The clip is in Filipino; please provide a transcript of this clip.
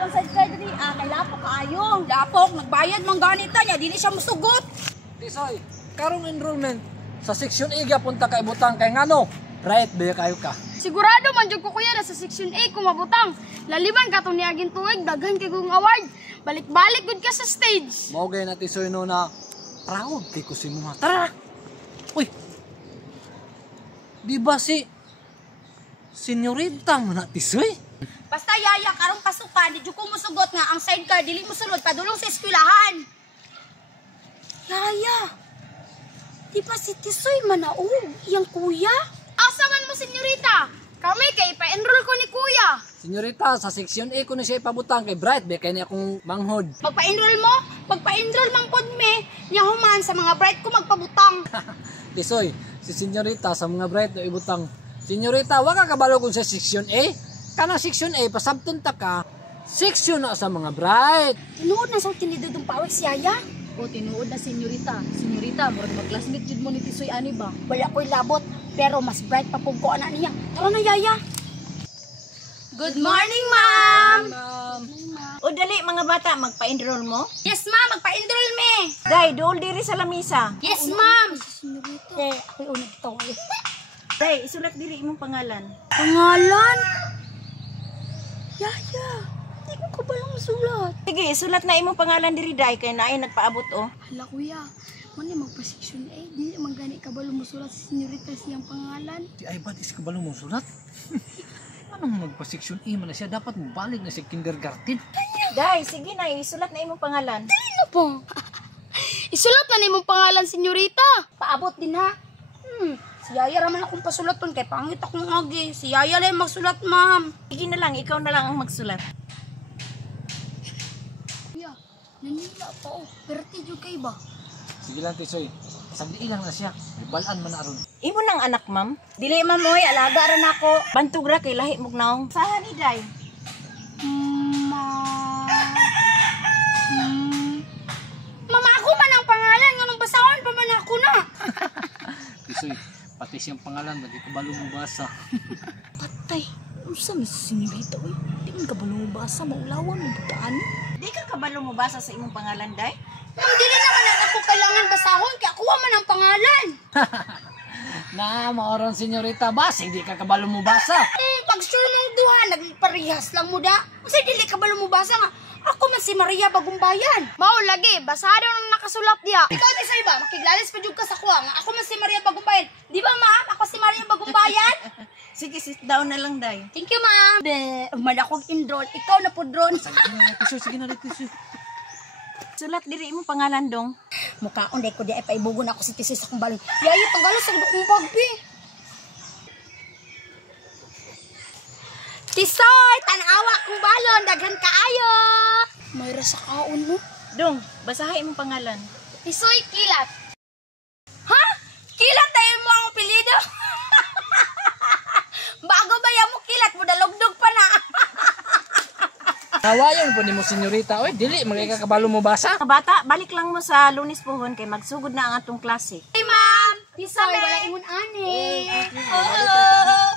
ang side card diri. Kay lapok kaayo. Lapok nagbayad man ganita niya, dili siya musugot. Tisoy, karong enrollment sa section A punta kay butang kay ngano? Right, ba kayo ka? Sigurado man jud ko kuya na sa section A kumabutang. Laliban ka to niaging tuig daghan kay kong award. Balik-balik gud ka sa stage. Mao gay na Tisoy no na proud kay ko si mo. Tara. Uy. Di ba si senyorita mo na Tisoy? Basta yaya karong pasukan, di jud ko musugot nga ang side card dili mosulod padulong sa eskwelahan. Yaya. Di ba si Tisoy manaog iyang kuya? Asa man mo senyorita? Kami kay pa-enroll ko ni kuya. Senyorita, sa section A ko na siya ipabutang kay Bright ba kay ni akong manghod. Magpa-enroll mo? Magpa-enroll mang pod me. Nya human sa mga bright ko magpabutang. Tisoy, si senyorita sa mga Bright na ibutang. Senyorita, wa ka kabalo kung sa section A? Kana section A pasabton ta ka. Section na sa mga Bright. Tinuod na sa tinidudong pawis si Yaya. O tinuod na senyorita. Senyorita, murag mag-classmate jud mo ni Tisoy ani ba? Wala ko'y labot, pero mas bright pa po ko anak niya. Tara na, Yaya. Good morning, ma'am. Ma'am. O dali mga bata, magpa-enroll mo? Yes, ma'am. Magpa-enroll me. Day, dool diri sa lamisa. Yes, ma'am. Ako'y unag ito. Day, isulat diri imong pangalan. Pangalan? Yaya, di ko ka balang sulat. Sige, isulat na imong pangalan diri Day, kay naay nagpaabot o. Hala kuya, man magpa-section A, dili man gani kabalo mo sulat sa senyorita siyang pangalan. Di ay ba't is kabalo mo sulat? Anong magpa-section A man na siya? Dapat balik na si kindergarten. Day, sige na, isulat na imong pangalan. Ano po? Isulat na nimong pangalan senyorita. Paabot din, ha? Si Yaya raman akong pasulaton kay pangit akong agi. Si Yaya lang magsulat, ma'am. Sige na lang, ikaw na lang ang magsulat. Kuya, nanila pa o. Perti jud kay ba? Sige lang Tisoy, sagdi lang na siya. May balaan man na aron. Imo nang anak, ma'am. Dili, ma'am, oy. Alaga rin ako. Bantog ra kay lahi mong naong. Saha ni Day? Mama, ako man ang pangalan. Nganong basahon pa man ako na. Tisoy, pati siyang pangalan, lagi kabalo mo basa. Patay. Unsa man si senyorita oy? Di man kabalo mo basa maulawan mo butaan. Di ka kabalo mo basa sa imong pangalan, Day? Ma'am, dili naman na ako kailangan basahon. Kaya kuha man ang pangalan. Na, maoron senyorita, basi di ka kabalo mo basa. Pag sure mong duha, nagparihas lang mo da. Kasi dili ka balo mo basa nga. Ako man si Maria Bagumbayan. Mao lagi, basado nang nakasulat diya. Ikaw di sa iba, makiglalis pa jud ka sa kuha nga. Ako man si Maria Bagumbayan. Di ba, ma'am? Ako si Maria Bagumbayan. Sige, sit down na lang, Day. Thank you, ma'am. Madakog enroll. Ikaw na po drone. Tisoy, sige na rin Tisoy. Sulat diri imong pangalan dong. Mukhaon day ko di ay paibugon ako si Tisoy sa kong balon. Yaya, tagalo sa kong bagbi. Tisoy, tanawa kong balon. Daghan kaayo. Mayra sa kaon mo. Dong, basahin imong pangalan. Tisoy kilat. Ha? Kilat tayo mo ang apelido? Bago ba yan mo kilat mo, dalugdog pa na. Nawayon po ni mo senyorita, oy, dili, magkakabalo mo basa. Mga bata, balik lang mo sa Lunes pohon kay magsugod na ang atong klase. Hey, ma'am. Tisoy, wala ingon ani. Oo.